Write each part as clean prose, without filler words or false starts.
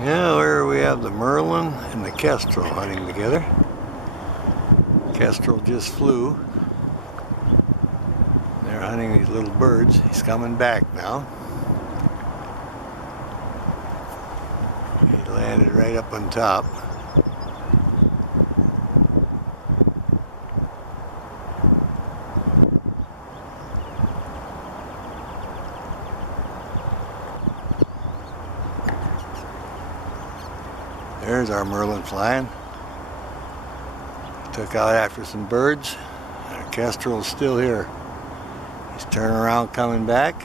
Yeah, here we have the Merlin and the Kestrel hunting together. Kestrel just flew. They're hunting these little birds. He's coming back now. He landed right up on top. There's our Merlin flying. Took out after some birds. Our Kestrel's still here. He's turning around, coming back.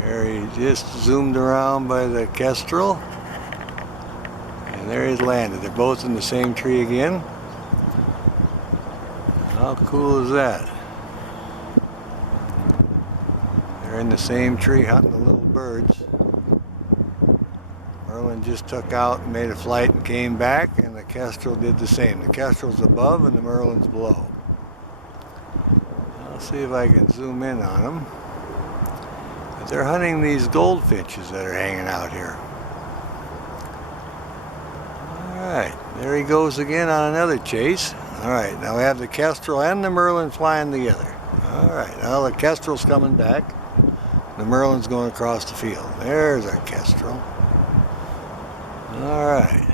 There he just zoomed around by the Kestrel. And there he's landed. They're both in the same tree again. How cool is that? They're in the same tree hunting the little birds. Merlin just took out and made a flight and came back, and the Kestrel did the same. The Kestrel's above and the Merlin's below. I'll see if I can zoom in on them. But they're hunting these goldfinches that are hanging out here. Alright, there he goes again on another chase. Alright, now we have the Kestrel and the Merlin flying together. Alright, now the Kestrel's coming back. The Merlin's going across the field. There's our Kestrel. Alright.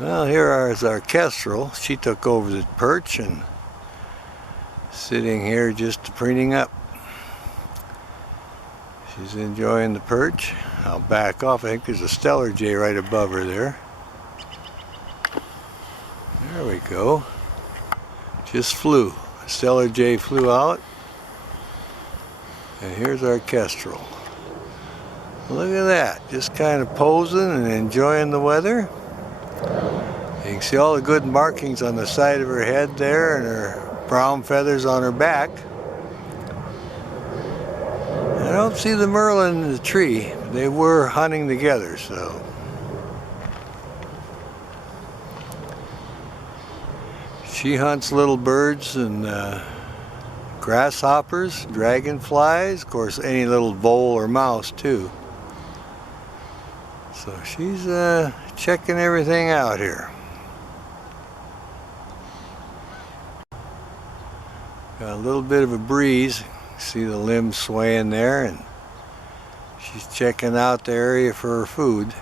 Well, here is our Kestrel. She took over the perch and sitting here just preening up. She's enjoying the perch. I'll back off. I think there's a stellar jay right above her there. There we go. Just flew. Stellar jay flew out, and here's our Kestrel. Look at that, just kind of posing and enjoying the weather. You can see all the good markings on the side of her head there and her brown feathers on her back. I don't see the Merlin in the tree. They were hunting together, so. She hunts little birds and grasshoppers, dragonflies, of course any little vole or mouse too. So she's checking everything out here. Got a little bit of a breeze. See the limbs swaying there, and she's checking out the area for her food.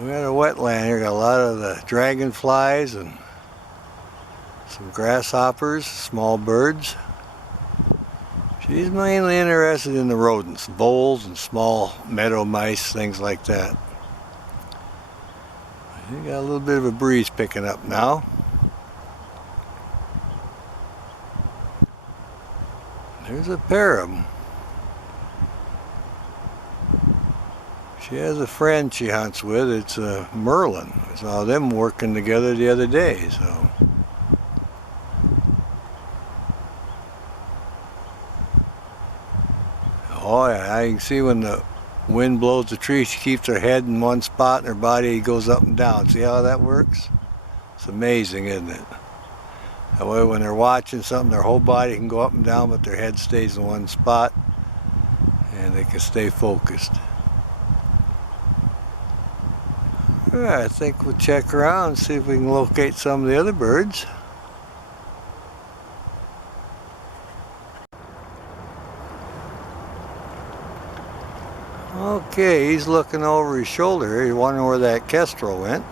We got a wetland here, got a lot of the dragonflies and some grasshoppers, small birds. She's mainly interested in the rodents, voles and small meadow mice, things like that. You got a little bit of a breeze picking up now. There's a pair of them. She has a friend she hunts with. It's a Merlin. I saw them working together the other day. So, oh yeah, I can see when the wind blows the tree, she keeps her head in one spot and her body goes up and down. See how that works? It's amazing, isn't it? That way when they're watching something, their whole body can go up and down, but their head stays in one spot and they can stay focused. I think we'll check around and see if we can locate some of the other birds. Okay, he's looking over his shoulder. He's wondering where that Kestrel went.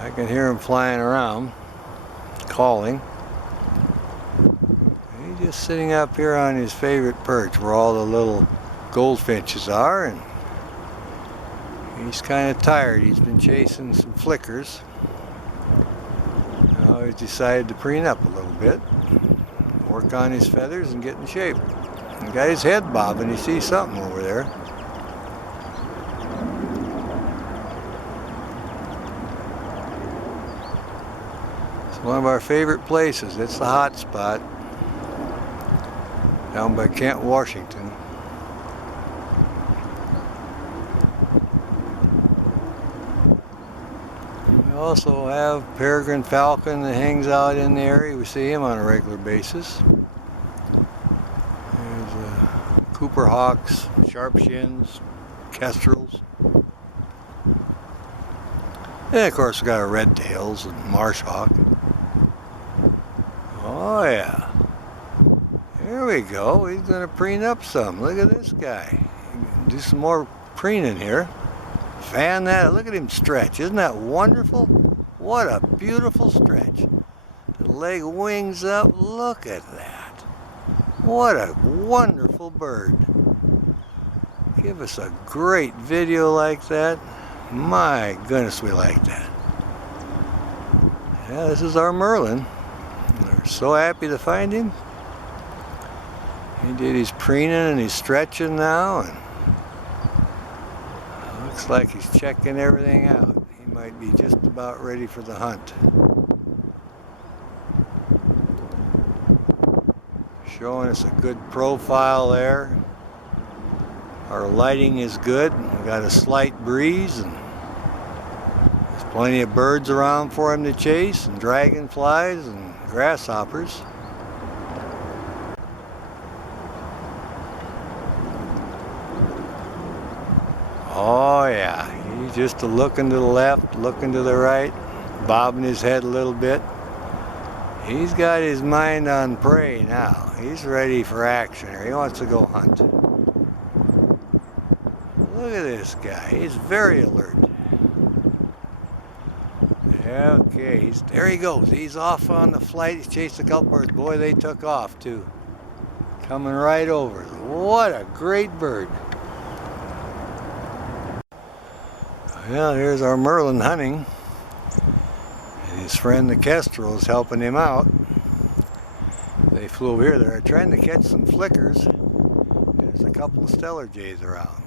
I can hear him flying around, calling. He's just sitting up here on his favorite perch where all the little goldfinches are, and he's kind of tired. He's been chasing some flickers. Now he's decided to preen up a little bit, work on his feathers and get in shape. He got his head bobbing. He sees something over there. It's one of our favorite places. It's the hot spot down by Kent, Washington. We Also have peregrine falcon that hangs out in the area. We see him on a regular basis. There's Cooper hawks, sharp shins, kestrels. And of course we got our red tails and marsh hawk. Oh yeah. There we go. He's going to preen up some. Look at this guy. Do some more preening here. Fan that. Look at him stretch. Isn't that wonderful? What a beautiful stretch. The leg wings up. Look at that. What a wonderful bird. Give us a great video like that. My goodness, we like that. Yeah, this is our Merlin. We're so happy to find him. He did his preening and he's stretching now, and looks like he's checking everything out. He might be just about ready for the hunt. Showing us a good profile there. Our lighting is good. We got a slight breeze and there's plenty of birds around for him to chase, and dragonflies and grasshoppers. Oh yeah, he's just looking to the left, looking to the right, bobbing his head a little bit. He's got his mind on prey now. He's ready for action, or he wants to go hunt. Look at this guy, he's very alert. Okay, there he goes. He's off on the flight. He's chased a couple birds. Boy, they took off too. Coming right over. What a great bird. Well, here's our Merlin hunting. And his friend the Kestrel is helping him out. They flew over here. They're trying to catch some flickers. There's a couple of stellar jays around.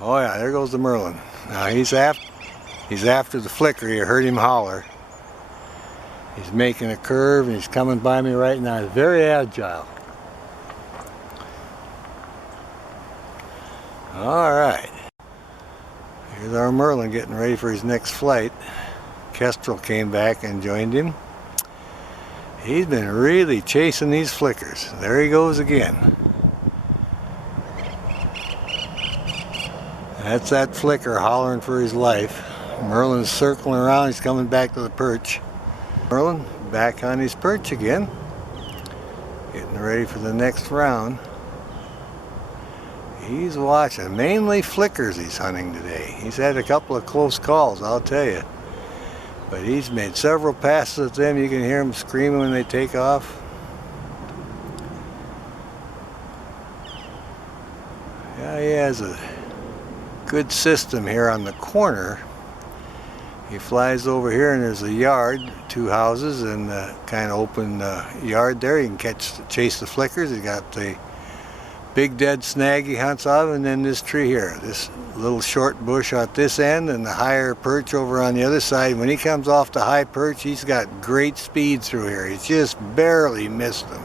Oh yeah, there goes the Merlin. Now he's after the flicker. You heard him holler. He's making a curve and he's coming by me right now. He's very agile. All right. Here's our Merlin getting ready for his next flight. Kestrel came back and joined him. He's been really chasing these flickers. There he goes again. That's that flicker hollering for his life. Merlin's circling around. He's coming back to the perch. Merlin back on his perch again. Getting ready for the next round. He's watching. Mainly flickers he's hunting today. He's had a couple of close calls, I'll tell you. But he's made several passes at them. You can hear them screaming when they take off. Yeah, he has a good system here on the corner. He flies over here and there's a yard, two houses, and a kind of open yard there. You can chase the flickers. He's got the big dead snag he hunts out of, and then this tree here, this little short bush at this end and the higher perch over on the other side. When he comes off the high perch, he's got great speed through here. He's just barely missed them.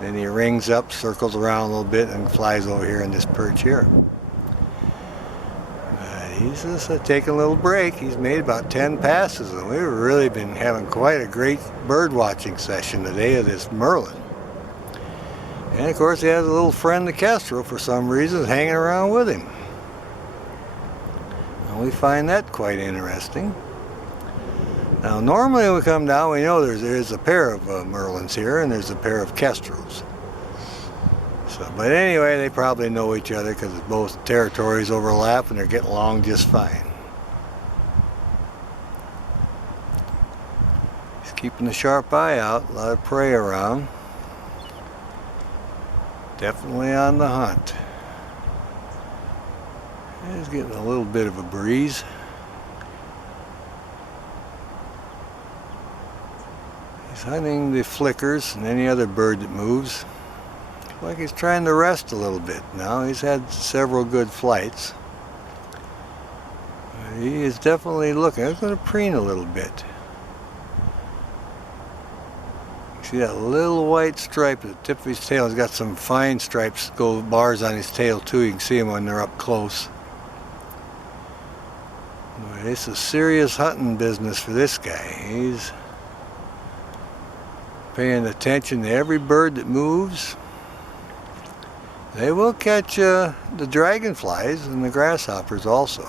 Then he rings up, circles around a little bit, and flies over here in this perch here. He's just taking a little break. He's made about 10 passes, and we've really been having quite a great bird watching session today of this Merlin. And of course he has a little friend, the Kestrel, for some reason, hanging around with him. And we find that quite interesting. Now normally when we come down, we know there's a pair of Merlins here and there's a pair of Kestrels. So, but anyway, they probably know each other because both territories overlap and they're getting along just fine. He's keeping a sharp eye out, a lot of prey around. Definitely on the hunt. He's getting a little bit of a breeze. He's hunting the flickers and any other bird that moves. Looks like he's trying to rest a little bit now. He's had several good flights. But he is definitely looking. He's going to preen a little bit. See that little white stripe at the tip of his tail? He's got some fine stripes, gold bars on his tail too. You can see them when they're up close. But This is serious hunting business for this guy. He's paying attention to every bird that moves. They will catch the dragonflies and the grasshoppers also.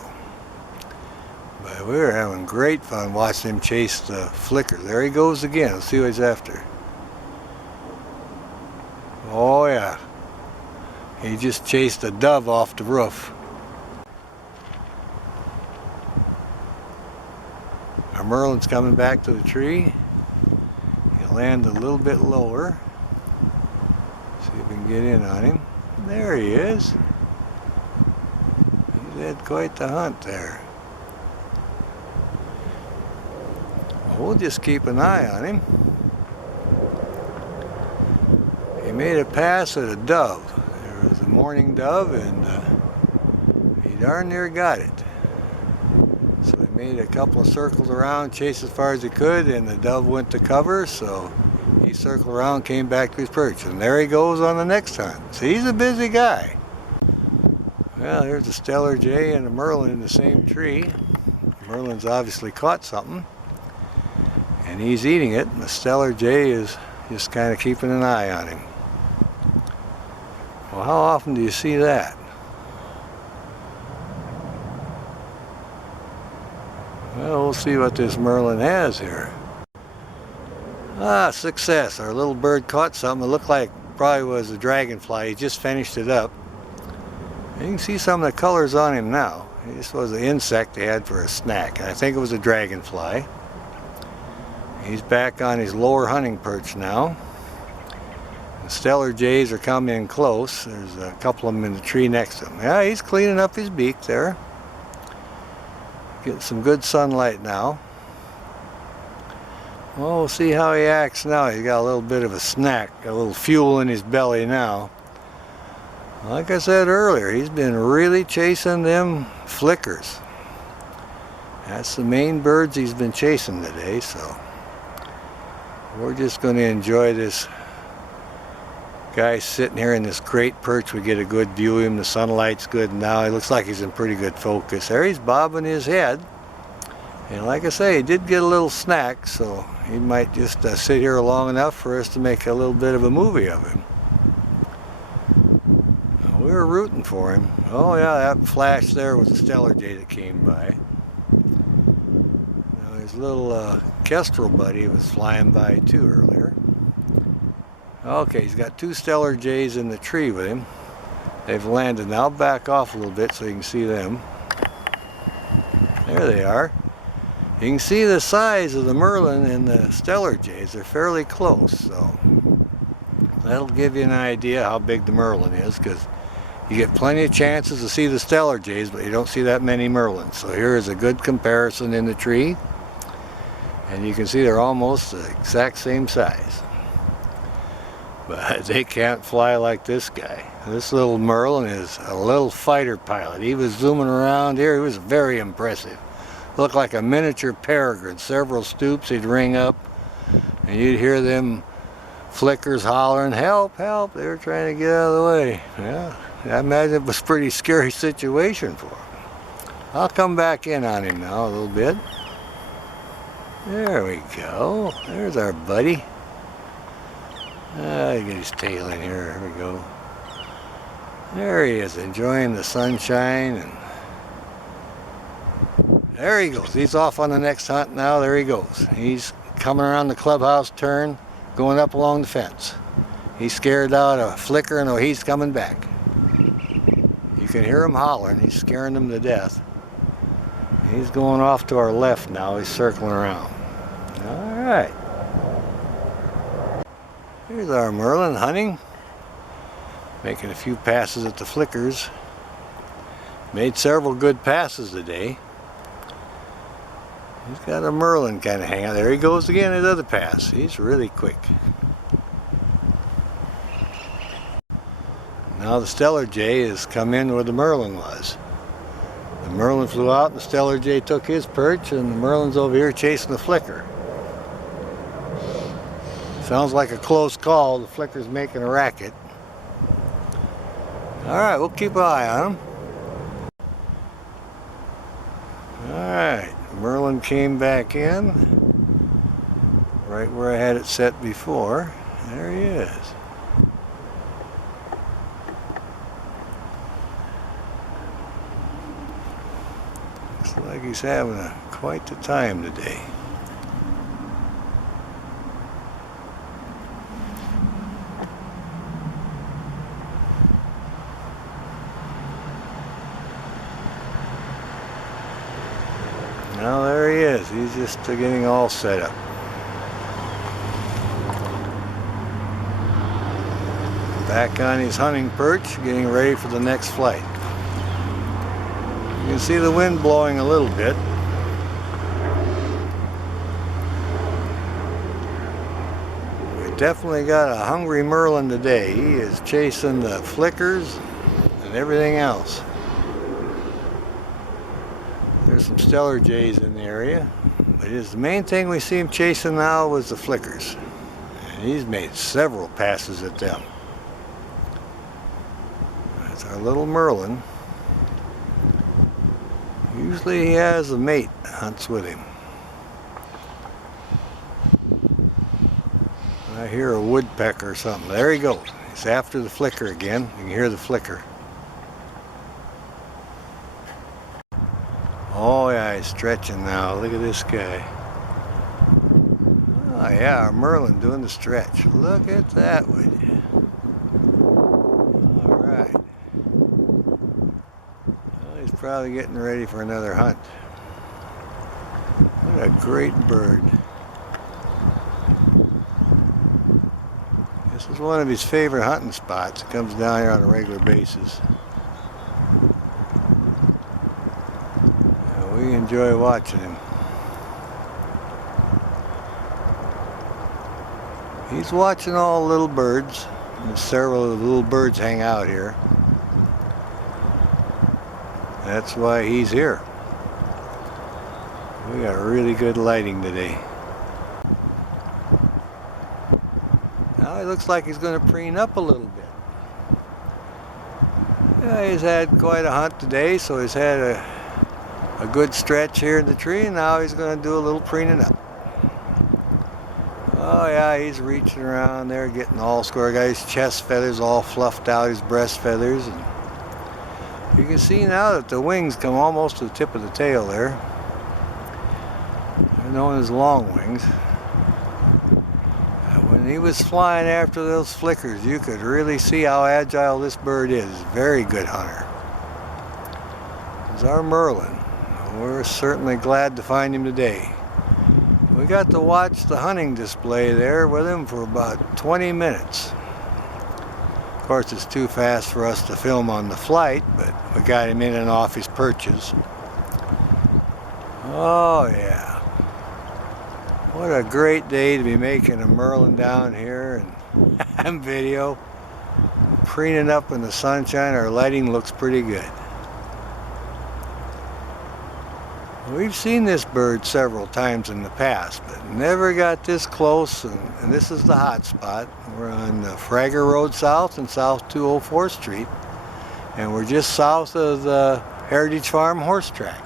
But we're having great fun watching him chase the flicker. There he goes again. Let's see what he's after. Oh yeah. He just chased a dove off the roof. Our Merlin's coming back to the tree. He'll land a little bit lower. See if we can get in on him. There he is. He's had quite the hunt there. We'll just keep an eye on him. He made a pass at a dove. There was a mourning dove, and he darn near got it. So he made a couple of circles around, chased as far as he could, and the dove went to cover, so he circled around, came back to his perch, and there he goes on the next hunt. So he's a busy guy. Well, here's a stellar jay and a merlin in the same tree. The merlin's obviously caught something, and he's eating it, and the stellar jay is just kind of keeping an eye on him. Well, how often do you see that? Well, we'll see what this merlin has here. Ah, success. Our little bird caught something. It looked like probably was a dragonfly. He just finished it up. And you can see some of the colors on him now. This was an insect they had for a snack. I think it was a dragonfly. He's back on his lower hunting perch now. The stellar jays are coming in close. There's a couple of them in the tree next to him. Yeah, he's cleaning up his beak there. Getting some good sunlight now. Well, we'll see how he acts now. He's got a little bit of a snack, a little fuel in his belly now. Like I said earlier, he's been really chasing them flickers. That's the main birds he's been chasing today, so we're just going to enjoy this guy sitting here in this great perch. We get a good view of him. The sunlight's good now. He looks like he's in pretty good focus. There he's bobbing his head. And like I say, he did get a little snack, so he might just sit here long enough for us to make a little bit of a movie of him. We were rooting for him. Oh yeah, that flash there was a stellar jay that came by. Now his little Kestrel buddy was flying by too earlier. Okay, he's got two stellar jays in the tree with him. They've landed. Now I'll back off a little bit so you can see them. There they are. You can see the size of the merlin and the stellar jays. They're fairly close, so that'll give you an idea how big the merlin is, because you get plenty of chances to see the stellar jays, but you don't see that many merlins. So here is a good comparison in the tree, and you can see they're almost the exact same size. But they can't fly like this guy. This little merlin is a little fighter pilot. He was zooming around here. He was very impressive. Looked like a miniature peregrine. Several stoops he'd ring up, and you'd hear them flickers hollering, "Help, help!" They were trying to get out of the way. Yeah, I imagine it was a pretty scary situation for him. I'll come back in on him now a little bit. There we go. There's our buddy. Get his tail in here. There we go. There he is, enjoying the sunshine, and there he goes. He's off on the next hunt now. There he goes. He's coming around the clubhouse turn, going up along the fence. He's scared out a flicker, and he's coming back. You can hear him hollering. He's scaring them to death. He's going off to our left now. He's circling around. All right. Here's our merlin hunting, making a few passes at the flickers. Made several good passes today. He's got a merlin kind of hang out. There he goes again, his other pass. He's really quick. Now the stellar jay has come in where the merlin was. The merlin flew out, and the stellar jay took his perch, and the merlin's over here chasing the flicker. Sounds like a close call. The flicker's making a racket. Alright, we'll keep an eye on him. Alright. Merlin came back in right where I had it set before. There he is. Looks like he's having quite the time today. Now there he is. He's just getting all set up. Back on his hunting perch, getting ready for the next flight. You can see the wind blowing a little bit. We definitely got a hungry Merlin today. He is chasing the flickers and everything else. There's some stellar jays in the area, but the main thing we see him chasing now was the flickers. And he's made several passes at them. That's our little Merlin. Usually he has a mate that hunts with him. I hear a woodpecker or something. There he goes. He's after the flicker again. You can hear the flicker. Oh yeah, he's stretching now. Look at this guy. Oh yeah, our Merlin doing the stretch. Look at that, would you? All right. Well, he's probably getting ready for another hunt. What a great bird. This is one of his favorite hunting spots. He comes down here on a regular basis. We enjoy watching him. He's watching all the little birds. And several of the little birds hang out here. That's why he's here. We got really good lighting today. Now he looks like he's going to preen up a little bit. Yeah, he's had quite a hunt today, so he's had a good stretch here in the tree, and now he's going to do a little preening up. Oh yeah, he's reaching around there, getting all square. Got his chest feathers all fluffed out, his breast feathers, and you can see now that the wings come almost to the tip of the tail there. They're known as long wings. When he was flying after those flickers, you could really see how agile this bird is. Very good hunter. It's our Merlin. We're certainly glad to find him today. We got to watch the hunting display there with him for about 20 minutes. Of course, it's too fast for us to film on the flight, but we got him in and off his perches. Oh yeah. What a great day to be making a Merlin down here and video. Preening up in the sunshine, our lighting looks pretty good. We've seen this bird several times in the past, but never got this close, and this is the hot spot. We're on Fragger Road South and South 204th Street, and we're just south of the Heritage Farm horse track.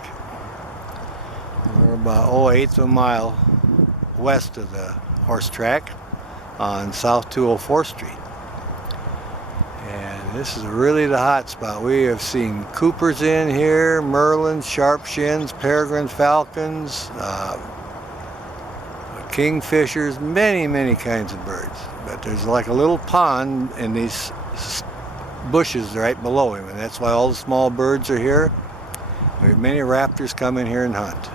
We're about 1/8 of a mile west of the horse track on South 204th Street. And this is really the hot spot. We have seen Coopers in here, Merlins, Sharpshins, Peregrine Falcons, Kingfishers, many kinds of birds. But there's like a little pond in these bushes right below him, and that's why all the small birds are here. We have many raptors come in here and hunt.